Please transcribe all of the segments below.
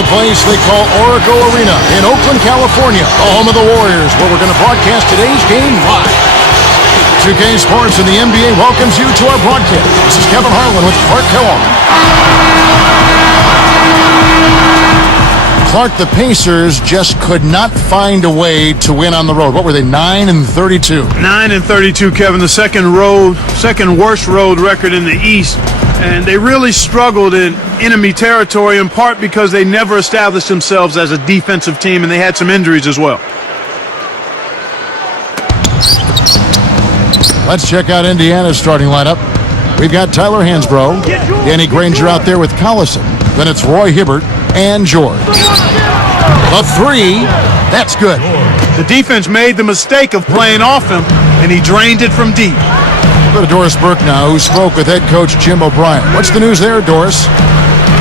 the place they call Oracle Arena in Oakland, California, the home of the Warriors, where we're going to broadcast today's game live. 2K Sports and the NBA welcomes you to our broadcast. This is Kevin Harlan with Clark Kellogg. Clark, the Pacers just could not find a way to win on the road. What were they, 9-32? 9-32, Kevin, the second worst road record in the East. And they really struggled in enemy territory, in part because they never established themselves as a defensive team, and they had some injuries as well. Let's check out Indiana's starting lineup. We've got Tyler Hansbrough, Danny Granger out there with Collison. Then it's Roy Hibbert and George. A three, that's good. The defense made the mistake of playing off him, and he drained it from deep. Go to Doris Burke now, who spoke with head coach Jim O'Brien. What's the news there, Doris?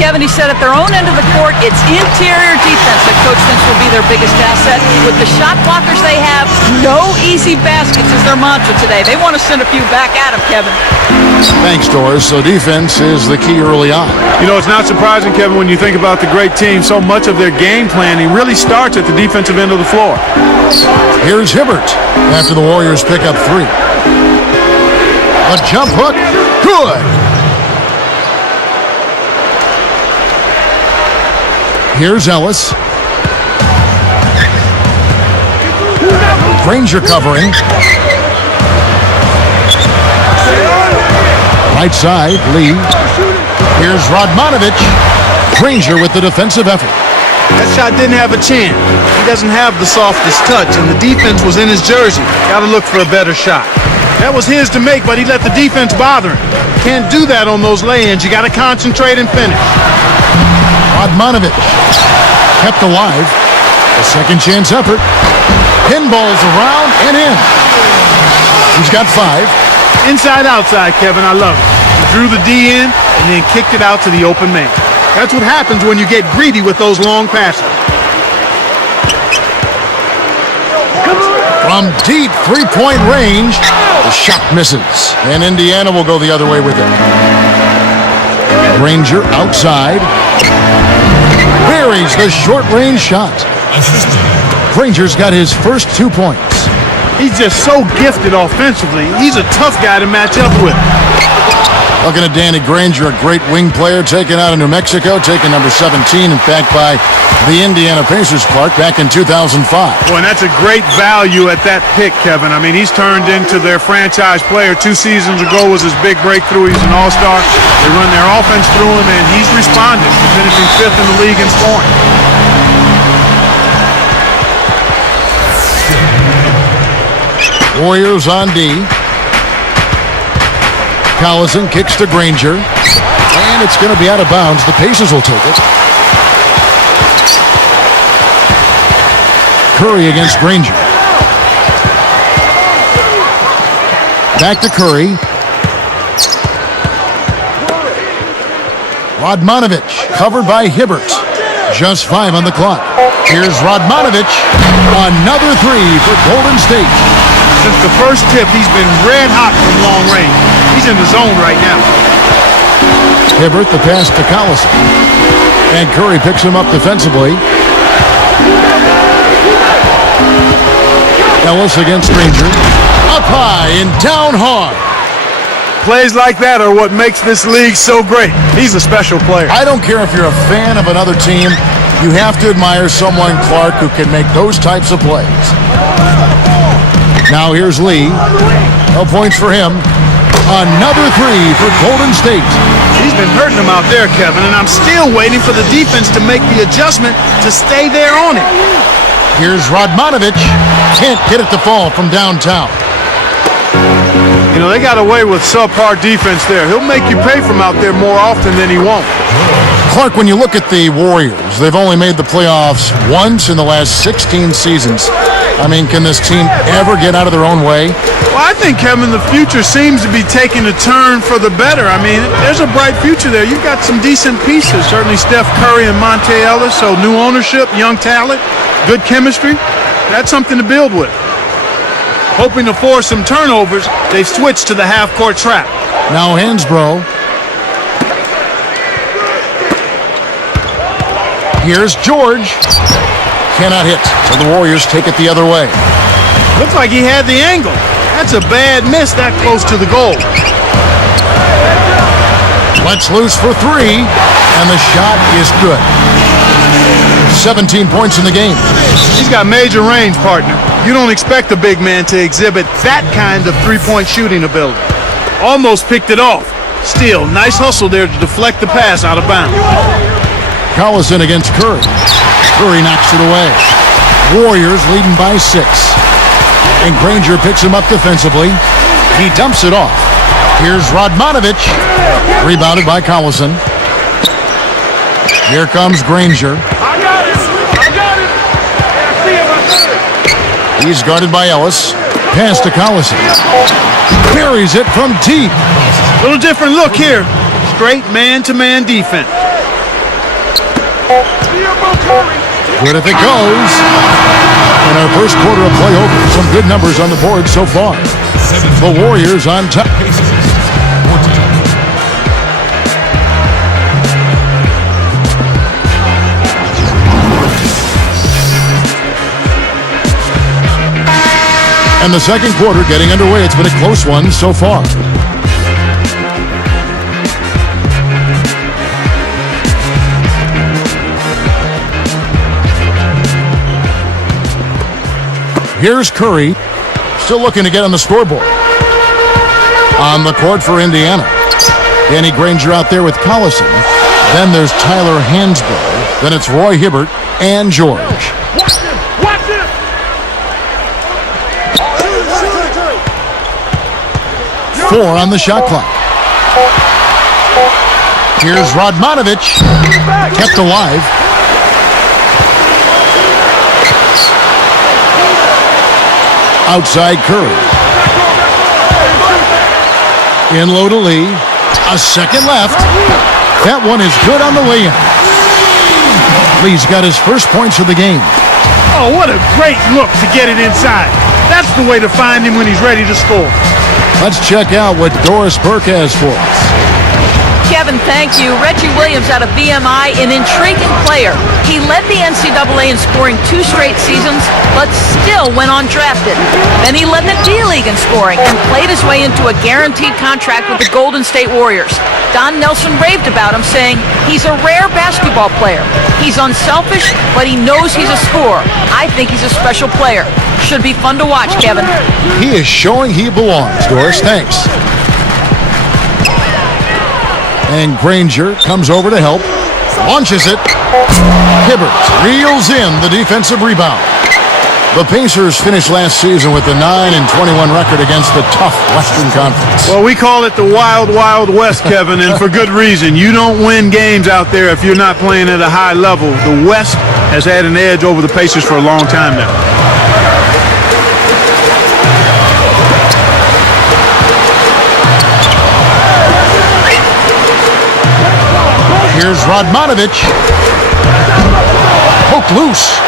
Kevin, he said at their own end of the court, it's interior defense that coach thinks will be their biggest asset. With the shot blockers they have, no easy baskets is their mantra today. They want to send a few back at him, Kevin. Thanks, Doris. So defense is the key early on. You know, it's not surprising, Kevin, when you think about the great team. So much of their game planning really starts at the defensive end of the floor. Here's Hibbert after the Warriors pick up three. A jump hook, good. Here's Ellis. Granger covering. Right side, Lee. Here's Radmanovic. Granger with the defensive effort. That shot didn't have a chance. He doesn't have the softest touch, and the defense was in his jersey. Got to look for a better shot. That was his to make, but he let the defense bother him. Can't do that on those lay-ins. You got to concentrate and finish. Radmanovic kept alive. A second chance effort. Pinballs around and in. He's got five. Inside, outside, Kevin. I love it. He drew the D in and then kicked it out to the open man. That's what happens when you get greedy with those long passes. From deep three-point range, the shot misses. And Indiana will go the other way with it. Granger outside. Buries the short-range shot. Granger's got his first 2 points. He's just so gifted offensively. He's a tough guy to match up with. Looking at Danny Granger, a great wing player, taken out of New Mexico, taken number 17, in fact, by the Indiana Pacers, Clark, back in 2005. Boy, and that's a great value at that pick, Kevin. I mean, he's turned into their franchise player. 2 seasons ago was his big breakthrough. He's an all-star. They run their offense through him, and he's responded, finishing 5th in the league in scoring. Warriors on D. Collison kicks to Granger, and it's going to be out of bounds. The Pacers will take it. Curry against Granger. Back to Curry. Radmanovic covered by Hibbert. Just 5 on the clock. Here's Radmanovic. Another 3 for Golden State. Since the first tip, he's been red hot from long range. He's in the zone right now. Hibbert, the pass to Collison. And Curry picks him up defensively. Ellis against Granger. Up high and down hard. Plays like that are what makes this league so great. He's a special player. I don't care if you're a fan of another team. You have to admire someone, Clark, who can make those types of plays. Now here's Lee. No points for him. Another 3 for Golden State. He's been hurting them out there, Kevin, and I'm still waiting for the defense to make the adjustment to stay there on it. Here's Radmanovic. Can't get it to fall from downtown. You know, they got away with subpar defense there. He'll make you pay from out there more often than he won't. Clark, when you look at the Warriors, they've only made the playoffs once in the last 16 seasons. I mean, can this team ever get out of their own way? Well, I think, Kevin, the future seems to be taking a turn for the better. I mean, there's a bright future there. You've got some decent pieces. Certainly Steph Curry and Monte Ellis, so new ownership, young talent, good chemistry. That's something to build with. Hoping to force some turnovers, they've switched to the half-court trap. Now Hansbrough. Here's George. Cannot hit, so the Warriors take it the other way. Looks like he had the angle. That's a bad miss that close to the goal. Lets loose for three, and the shot is good. 17 points in the game. He's got major range, partner. You don't expect a big man to exhibit that kind of three-point shooting ability. Almost picked it off. Still, nice hustle there to deflect the pass out of bounds. Collison against Curry. Curry knocks it away. Warriors leading by 6. And Granger picks him up defensively. He dumps it off. Here's Radmanovic. Rebounded by Collison. Here comes Granger. I got it. He's guarded by Ellis. Pass to Collison. Carries it from deep. Little different look here. Straight man-to-man defense. Good if it goes. In our first quarter of play over, some good numbers on the board so far. The Warriors on top. And the second quarter getting underway. It's been a close one so far. Here's Curry, still looking to get on the scoreboard. On the court for Indiana. Danny Granger out there with Collison. Then there's Tyler Hansbrough. Then it's Roy Hibbert and George. Watch it! 4 on the shot clock. Here's Radmanovic, kept alive. Outside Curry. In low to Lee. A second left. That one is good on the way in. Lee's got his first points of the game. Oh, what a great look to get it inside. That's the way to find him when he's ready to score. Let's check out what Doris Burke has for us. Kevin, thank you. Reggie Williams out of BMI, an intriguing player. He led the NCAA in scoring 2 straight seasons, but still went undrafted. Then he led the D-League in scoring and played his way into a guaranteed contract with the Golden State Warriors. Don Nelson raved about him, saying he's a rare basketball player. He's unselfish, but he knows he's a scorer. I think he's a special player. Should be fun to watch, Kevin. He is showing he belongs, Doris. Thanks. And Granger comes over to help. Launches it. Hibbert reels in the defensive rebound. The Pacers finished last season with a 9-21 record against the tough Western Conference. Well, we call it the Wild, Wild West, Kevin, and for good reason. You don't win games out there if you're not playing at a high level. The West has had an edge over the Pacers for a long time now. Here's Radmanovic. Poked loose.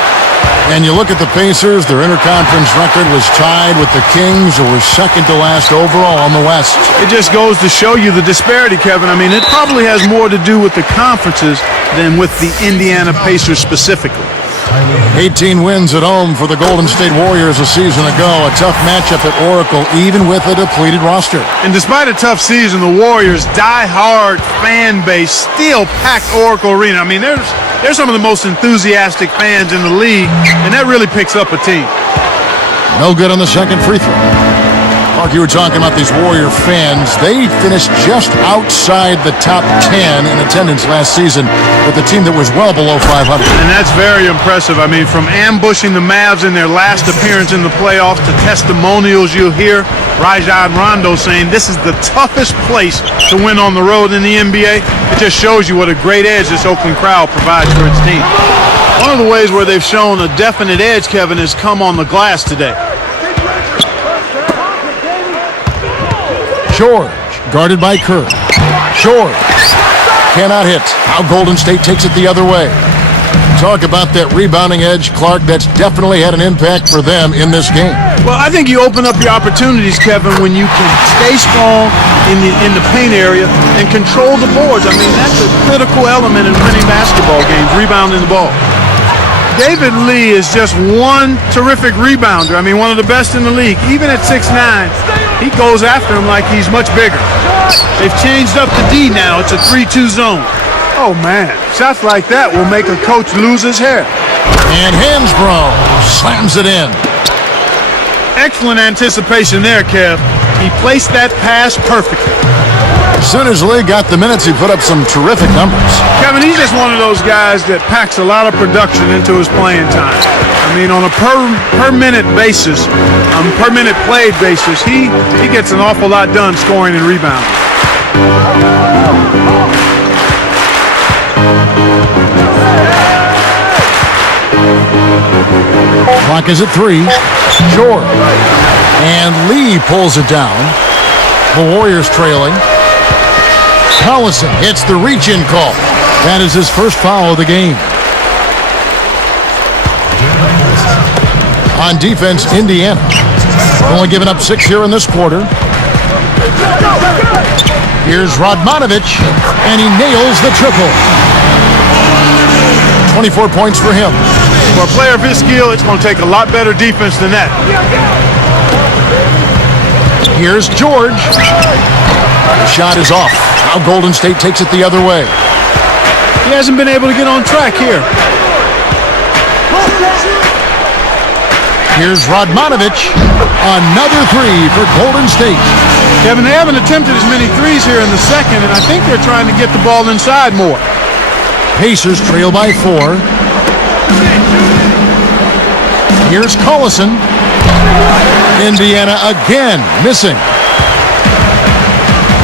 And you look at the Pacers, their interconference record was tied with the Kings, who were second to last overall on the West. It just goes to show you the disparity, Kevin. I mean, it probably has more to do with the conferences than with the Indiana Pacers specifically. 18 wins at home for the Golden State Warriors a season ago. A tough matchup at Oracle, even with a depleted roster. And despite a tough season, the Warriors' die-hard fan base still packed Oracle Arena. I mean, they're some of the most enthusiastic fans in the league, and that really picks up a team. No good on the second free throw. Mark, you were talking about these Warrior fans. They finished just outside the top 10 in attendance last season with a team that was well below 500. And that's very impressive. I mean, from ambushing the Mavs in their last appearance in the playoffs to testimonials you'll hear Rajon Rondo saying this is the toughest place to win on the road in the NBA. It just shows you what a great edge this Oakland crowd provides for its team. One of the ways where they've shown a definite edge, Kevin, has come on the glass today. George, guarded by Curry. George cannot hit. Now Golden State takes it the other way. Talk about that rebounding edge, Clark. That's definitely had an impact for them in this game. Well, I think you open up your opportunities, Kevin, when you can stay strong in the paint area and control the boards. I mean, that's a critical element in winning basketball games, rebounding the ball. David Lee is just one terrific rebounder. I mean, one of the best in the league. Even at 6'9", he goes after him like he's much bigger. They've changed up the D now. It's a 3-2 zone. Oh, man. Shots like that will make a coach lose his hair. And Hansbrough slams it in. Excellent anticipation there, Kev. He placed that pass perfectly. As soon as Lee got the minutes, he put up some terrific numbers. Kevin, he's just one of those guys that packs a lot of production into his playing time. I mean, on a per minute basis, per minute played basis, he gets an awful lot done scoring and rebounding. Clock is at 3. George. And Lee pulls it down. The Warriors trailing. Collison hits the reach-in call. That is his first foul of the game. On defense, Indiana. Only giving up 6 here in this quarter. Here's Radmanovic, and he nails the triple. 24 points for him. For a player of his skill, it's going to take a lot better defense than that. Here's George. The shot is off. Now Golden State takes it the other way. He hasn't been able to get on track here. Here's Radmanovic. Another three for Golden State. Kevin, they haven't attempted as many threes here in the second, and I think they're trying to get the ball inside more. Pacers trail by 4. Here's Collison. Indiana again missing.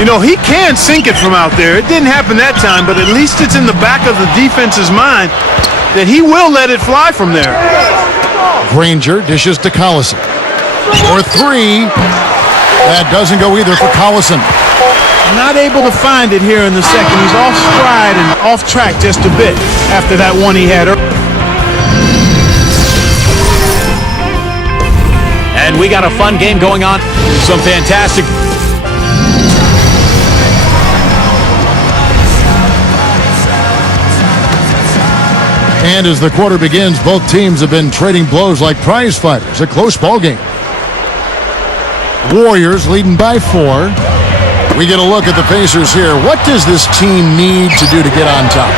You know, he can sink it from out there. It didn't happen that time, but at least it's in the back of the defense's mind that he will let it fly from there. Granger dishes to Collison. For 3. That doesn't go either for Collison. Not able to find it here in the second. He's off stride and off track just a bit after that one he had earlier. And we got a fun game going on. Some fantastic. And as the quarter begins, both teams have been trading blows like prize fighters. A close ball game. Warriors leading by 4. We get a look at the Pacers here. What does this team need to do to get on top?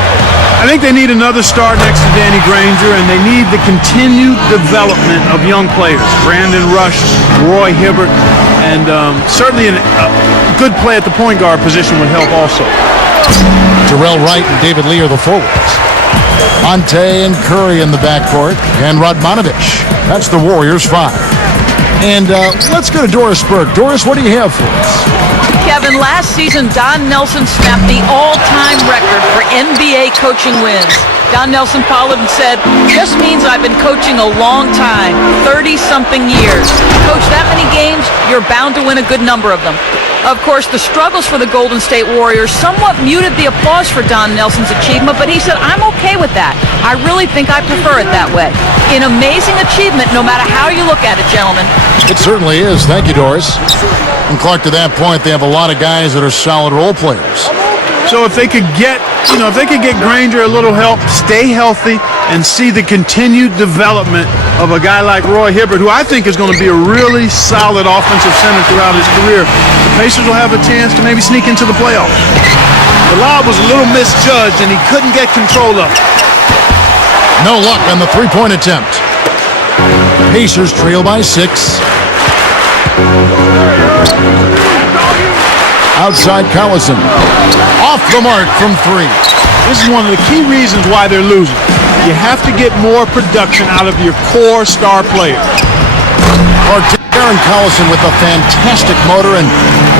I think they need another star next to Danny Granger, and they need the continued development of young players. Brandon Rush, Roy Hibbert, and certainly a good play at the point guard position would help also. Terrell Wright and David Lee are the forwards. Monte and Curry in the backcourt, and Radmanovic. That's the Warriors' 5. And let's go to Doris Burke. Doris, what do you have for us? Kevin, last season, Don Nelson snapped the all-time record for NBA coaching wins. Don Nelson followed and said, "Just means I've been coaching a long time, 30-something years. Coach that many games, you're bound to win a good number of them." Of course, the struggles for the Golden State Warriors somewhat muted the applause for Don Nelson's achievement, but he said, "I'm okay with that. I really think I prefer it that way." An amazing achievement, no matter how you look at it, gentlemen. It certainly is. Thank you, Doris. And Clark, to that point, they have a lot of guys that are solid role players. So if they could get, Granger a little help, stay healthy, and see the continued development of a guy like Roy Hibbert, who I think is going to be a really solid offensive center throughout his career, the Pacers will have a chance to maybe sneak into the playoffs. The lob was a little misjudged, and he couldn't get control of it. No luck on the three-point attempt. Pacers trail by 6. Outside Collison. Off the mark from 3. This is one of the key reasons why they're losing. You have to get more production out of your core star players. Darren Collison with a fantastic motor and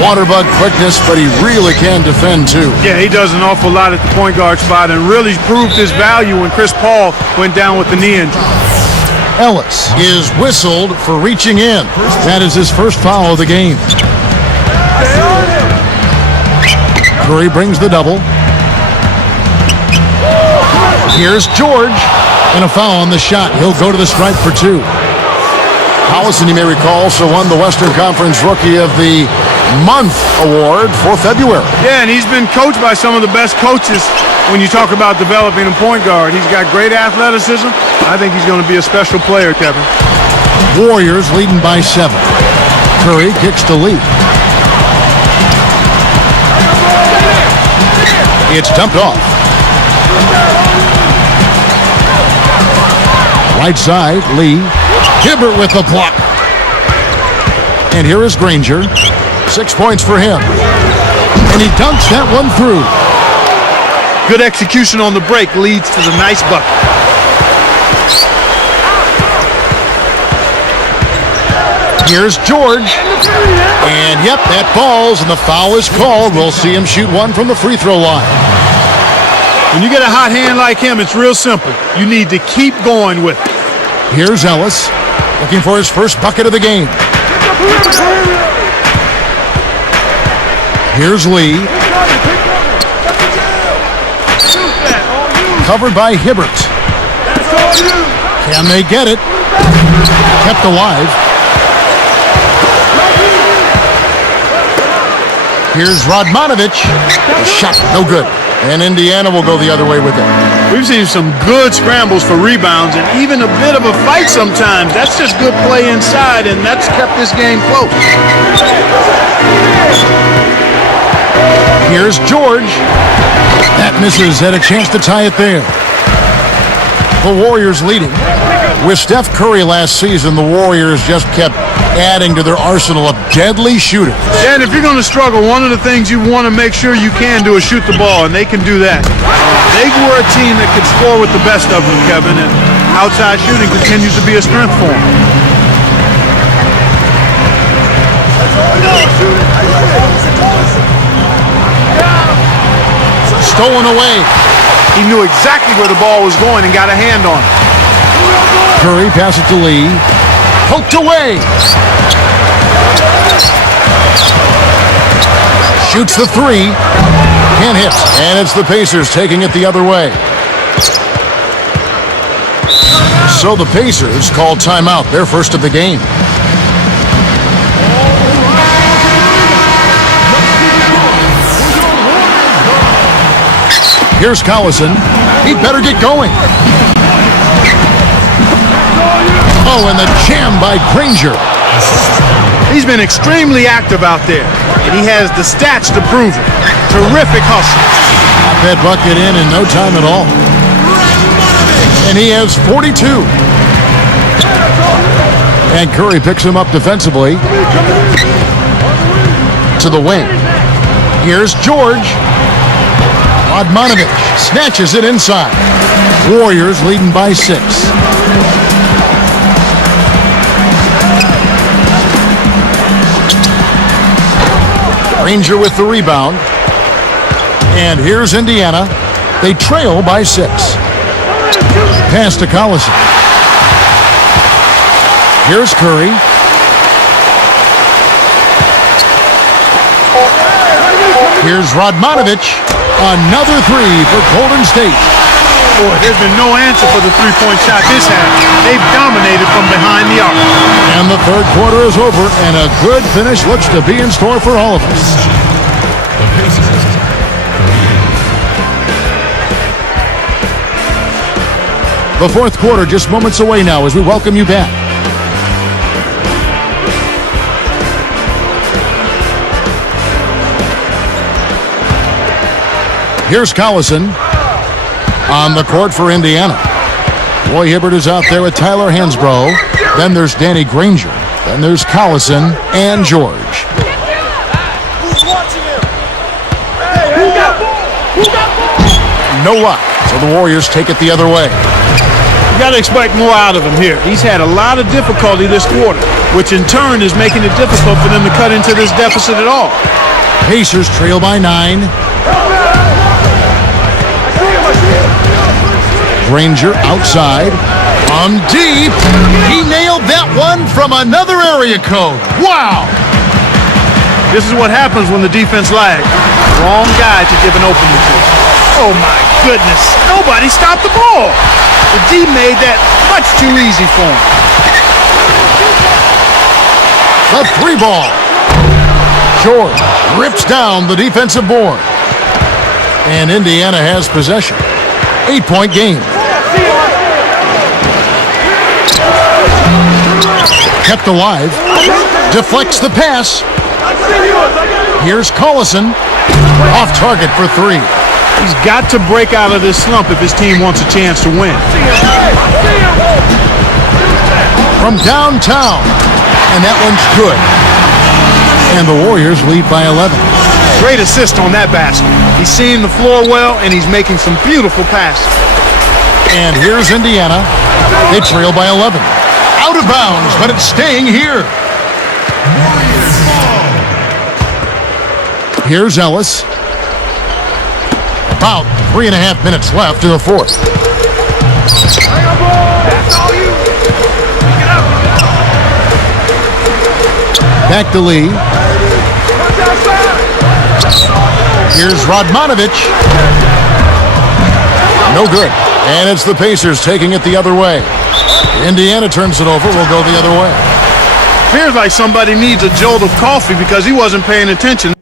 waterbug quickness, but he really can defend too. Yeah, he does an awful lot at the point guard spot and really proved his value when Chris Paul went down with the knee injury. Ellis is whistled for reaching in. That is his first foul of the game. Curry brings the double. Here's George, and a foul on the shot. He'll go to the stripe for 2. Collison, you may recall, also won the Western Conference Rookie of the Month award for February. Yeah, and he's been coached by some of the best coaches when you talk about developing a point guard. He's got great athleticism. I think he's going to be a special player, Kevin. Warriors leading by 7. Curry kicks to Lee. It's dumped off. Right side, Lee. Hibbert with the block. And here is Granger. 6 points for him. And he dunks that one through. Good execution on the break leads to the nice bucket. Here's George. And yep, that falls, and the foul is called. We'll see him shoot one from the free throw line. When you get a hot hand like him, it's real simple. You need to keep going with it. Here's Ellis, looking for his first bucket of the game. Here's Lee. Covered by Hibbert. Can they get it? Kept alive. Here's Radmanovich. The shot, no good. And Indiana will go the other way with it. We've seen some good scrambles for rebounds and even a bit of a fight sometimes. That's just good play inside, and that's kept this game close. Here's George. That misses. Had a chance to tie it there. The Warriors leading. With Steph Curry last season, the Warriors just kept adding to their arsenal of deadly shooters. Yeah, and if you're going to struggle, one of the things you want to make sure you can do is shoot the ball, and they can do that. They were a team that could score with the best of them, Kevin, and outside shooting continues to be a strength for them. Stolen away. He knew exactly where the ball was going and got a hand on it. Curry passes to Lee. Poked away. Shoots the 3. Can't hit. And it's the Pacers taking it the other way. So the Pacers call timeout, their first of the game. Here's Collison. He'd better get going. Oh, and the jam by Granger. He's been extremely active out there, and he has the stats to prove it. Terrific hustle. That bucket in no time at all. And he has 42. And Curry picks him up defensively to the wing. Here's George. Radmanovich snatches it inside. Warriors leading by 6. Granger with the rebound. And here's Indiana. They trail by 6. Pass to Collison. Here's Curry. Here's Radmanovich. Another 3 for Golden State. Boy, there's been no answer for the three-point shot this half. They've dominated from behind the arc. And the third quarter is over, and a good finish looks to be in store for all of us. The fourth quarter just moments away now as we welcome you back. Here's Collison on the court for Indiana. Roy Hibbert is out there with Tyler Hansbrough. Then there's Danny Granger. Then there's Collison and George. No luck, so the Warriors take it the other way. You got to expect more out of him here. He's had a lot of difficulty this quarter, which in turn is making it difficult for them to cut into this deficit at all. Pacers trail by 9. Granger outside. On deep. He nailed that one from another area code. Wow! This is what happens when the defense lags. Wrong guy to give an opening to. Oh, my goodness. Nobody stopped the ball. The D made that much too easy for him. The 3 ball. George rips down the defensive board. And Indiana has possession. 8-point game. Kept alive. Deflects the pass. Here's Collison. Off target for 3. He's got to break out of this slump if his team wants a chance to win. From downtown. And that one's good. And the Warriors lead by 11. Great assist on that basket. He's seeing the floor well, and he's making some beautiful passes. And here's Indiana. They trail by 11. Out of bounds, but it's staying here. Here's Ellis. About 3.5 minutes left in the fourth. Back to Lee. Here's Radmanovic. No good. And it's the Pacers taking it the other way. Indiana turns it over. We'll go the other way. Feels like somebody needs a jolt of coffee because he wasn't paying attention.